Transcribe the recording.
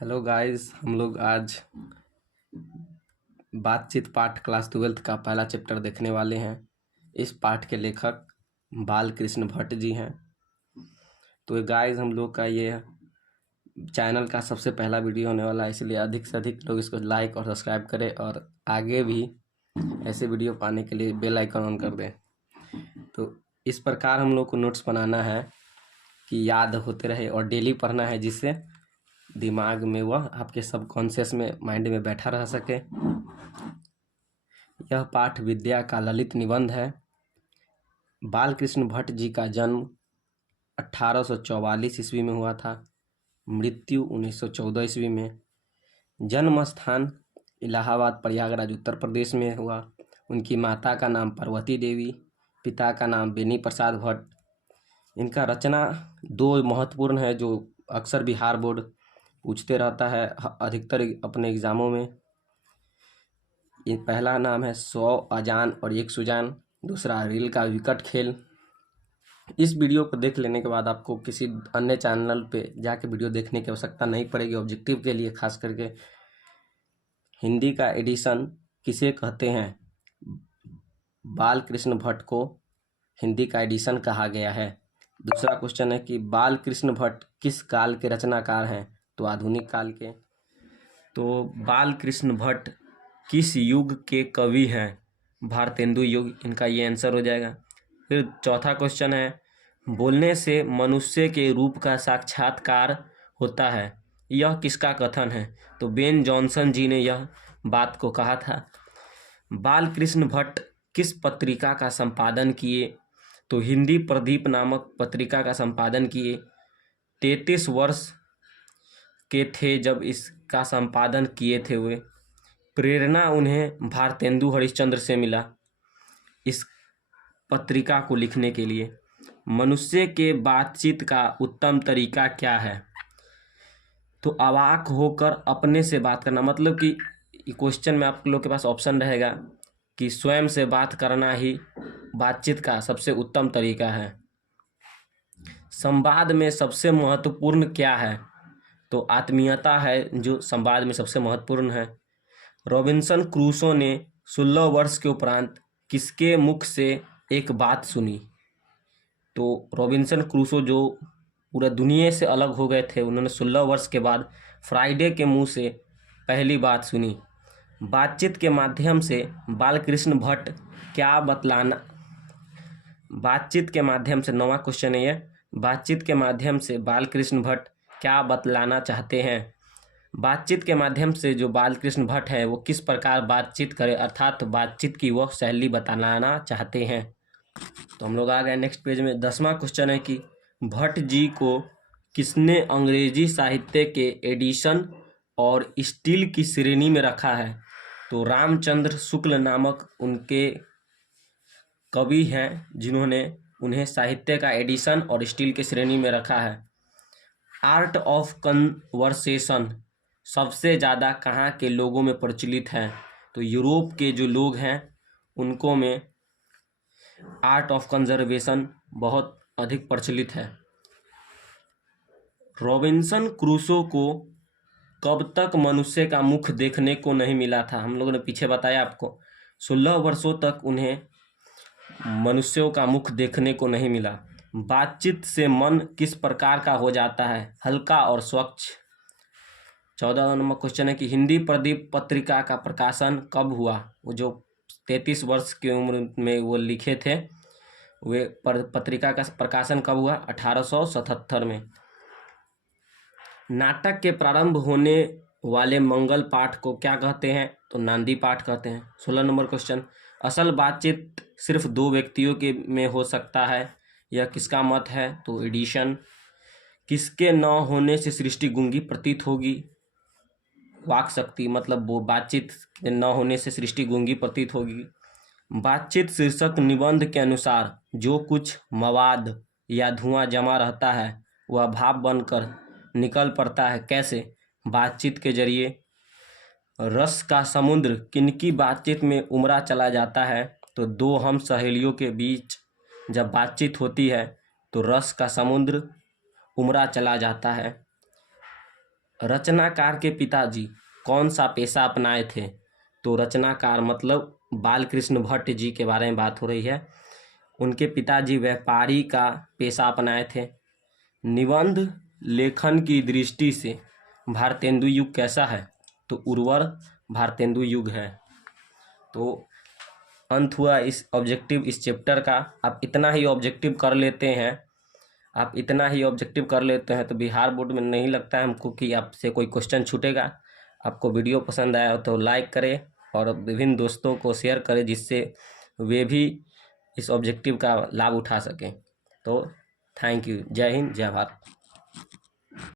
Hello guys, हम लोग आज बातचीत पाठ क्लास 12th का पहला चैप्टर देखने वाले हैं। इस पाठ के लेखक बाल कृष्ण भट्ट जी हैं। तो गाइस, हम लोग का ये चैनल का सबसे पहला वीडियो होने वाला है, इसलिए अधिक से अधिक लोग इसको लाइक और सब्सक्राइब करें और आगे भी ऐसे वीडियो पाने के लिए बेल आइकन ऑन कर दें। तो इस प्रकार हम लोग को नोट्स बनाना है कि याद होते रहे और डेली पढ़ना है, जिससे दिमाग में वह आपके सबकॉन्शियस में माइंड में बैठा रह सके। यह पाठ विद्या का ललित निबंध है। बाल कृष्ण भट्ट जी का जन्म 1844 ईस्वी में हुआ था, मृत्यु 1914 ईस्वी में। जन्म स्थान इलाहाबाद प्रयागराज उत्तर प्रदेश में हुआ। उनकी माता का नाम पार्वती देवी, पिता का नाम बेनी प्रसाद भट्ट। इनका रचना दो महत्वपूर्ण है जो अक्सर बिहार बोर्ड पूछते रहता है अधिकतर अपने एग्जामों में। ये पहला नाम है 100 अजान और 1 सुजान, दूसरा रील का विकट खेल। इस वीडियो को देख लेने के बाद आपको किसी अन्य चैनल पे जाके वीडियो देखने की आवश्यकता नहीं पड़ेगी। ऑब्जेक्टिव के लिए खास करके हिंदी का एडिशन किसे कहते हैं? बाल कृष्ण भट्ट को हिंदी का एडिशन कहा गया है। दूसरा क्वेश्चन है कि बाल कृष्ण भट्ट किस काल के रचनाकार हैं? तो आधुनिक काल के। तो बाल कृष्ण भट्ट किस युग के कवि हैं? भारतेंदु युग, इनका ये आंसर हो जाएगा। फिर चौथा क्वेश्चन है, बोलने से मनुष्य के रूप का साक्षात्कार होता है, यह किसका कथन है? तो बेन जॉनसन जी ने यह बात को कहा था। बाल कृष्ण भट्ट किस पत्रिका का संपादन किए? तो हिंदी प्रदीप नामक पत्रिका का संपादन किए। 33 वर्ष के थे जब इसका संपादन किए थे वे। प्रेरणा उन्हें भारतेंदु हरिश्चंद्र से मिला इस पत्रिका को लिखने के लिए। मनुष्य के बातचीत का उत्तम तरीका क्या है? तो अवाक होकर अपने से बात करना। मतलब कि क्वेश्चन में आप लोग के पास ऑप्शन रहेगा कि स्वयं से बात करना ही बातचीत का सबसे उत्तम तरीका है। संवाद में सबसे महत्वपूर्ण क्या है? तो आत्मीयता है जो संवाद में सबसे महत्वपूर्ण है। रॉबिन्सन क्रूसो ने 16 वर्ष के उपरांत किसके मुख से एक बात सुनी? तो रॉबिन्सन क्रूसो जो पूरा दुनिया से अलग हो गए थे, उन्होंने 16 वर्ष के बाद फ्राइडे के मुंह से पहली बात सुनी। बातचीत के माध्यम से बालकृष्ण भट्ट क्या बतलाना? बातचीत के माध्यम से, 9वां क्वेश्चन है ये, बातचीत के माध्यम से बालकृष्ण भट्ट क्या बतलाना चाहते हैं? बातचीत के माध्यम से जो बालकृष्ण भट्ट है वो किस प्रकार बातचीत करे, अर्थात बातचीत की वह शैली बताना चाहते हैं। तो हम लोग आ गए नेक्स्ट पेज में। 10वां क्वेश्चन है कि भट्ट जी को किसने अंग्रेजी साहित्य के एडिशन और स्टील की श्रेणी में रखा है? तो रामचंद्र शुक्ल नामक उनके कवि हैं जिन्होंने उन्हें साहित्य का एडिशन और स्टील की श्रेणी में रखा है। आर्ट ऑफ कन्वर्सेशन सबसे ज़्यादा कहाँ के लोगों में प्रचलित है? तो यूरोप के जो लोग हैं उनको में आर्ट ऑफ कंजर्वेशन बहुत अधिक प्रचलित है। रॉबिन्सन क्रूसो को कब तक मनुष्य का मुख देखने को नहीं मिला था? हम लोगों ने पीछे बताया आपको, 16 वर्षों तक उन्हें मनुष्यों का मुख देखने को नहीं मिला। बातचीत से मन किस प्रकार का हो जाता है? हल्का और स्वच्छ। 14 नंबर क्वेश्चन है कि हिंदी प्रदीप पत्रिका का प्रकाशन कब हुआ? वो जो 33 वर्ष की उम्र में वो लिखे थे, वे पत्रिका का प्रकाशन कब हुआ? 1877 में। नाटक के प्रारंभ होने वाले मंगल पाठ को क्या कहते हैं? तो नांदी पाठ कहते हैं। 16 नंबर क्वेश्चन, असल बातचीत सिर्फ 2 व्यक्तियों के में हो सकता है, यह किसका मत है? तो एडिशन। किसके न होने से सृष्टि गूंगी प्रतीत होगी? वाक शक्ति, मतलब वो बातचीत न होने से सृष्टि गूंगी प्रतीत होगी। बातचीत शीर्षक निबंध के अनुसार जो कुछ मवाद या धुआं जमा रहता है वह भाप बनकर निकल पड़ता है। कैसे? बातचीत के जरिए। रस का समुद्र किनकी बातचीत में उमड़ा चला जाता है? तो 2 हम सहेलियों के बीच जब बातचीत होती है तो रस का समुद्र उमड़ा चला जाता है। रचनाकार के पिताजी कौन सा पेशा अपनाए थे? तो रचनाकार मतलब बाल कृष्ण भट्ट जी के बारे में बात हो रही है। उनके पिताजी व्यापारी का पेशा अपनाए थे। निबंध लेखन की दृष्टि से भारतेंदु युग कैसा है? तो उर्वर भारतेंदु युग है। तो अंत हुआ इस ऑब्जेक्टिव इस चैप्टर का। आप इतना ही ऑब्जेक्टिव कर लेते हैं तो बिहार बोर्ड में नहीं लगता है हमको कि आपसे कोई क्वेश्चन छूटेगा। आपको वीडियो पसंद आया हो तो लाइक करें और विभिन्न दोस्तों को शेयर करें, जिससे वे भी इस ऑब्जेक्टिव का लाभ उठा सकें। तो थैंक यू। जय हिंद, जय भारत।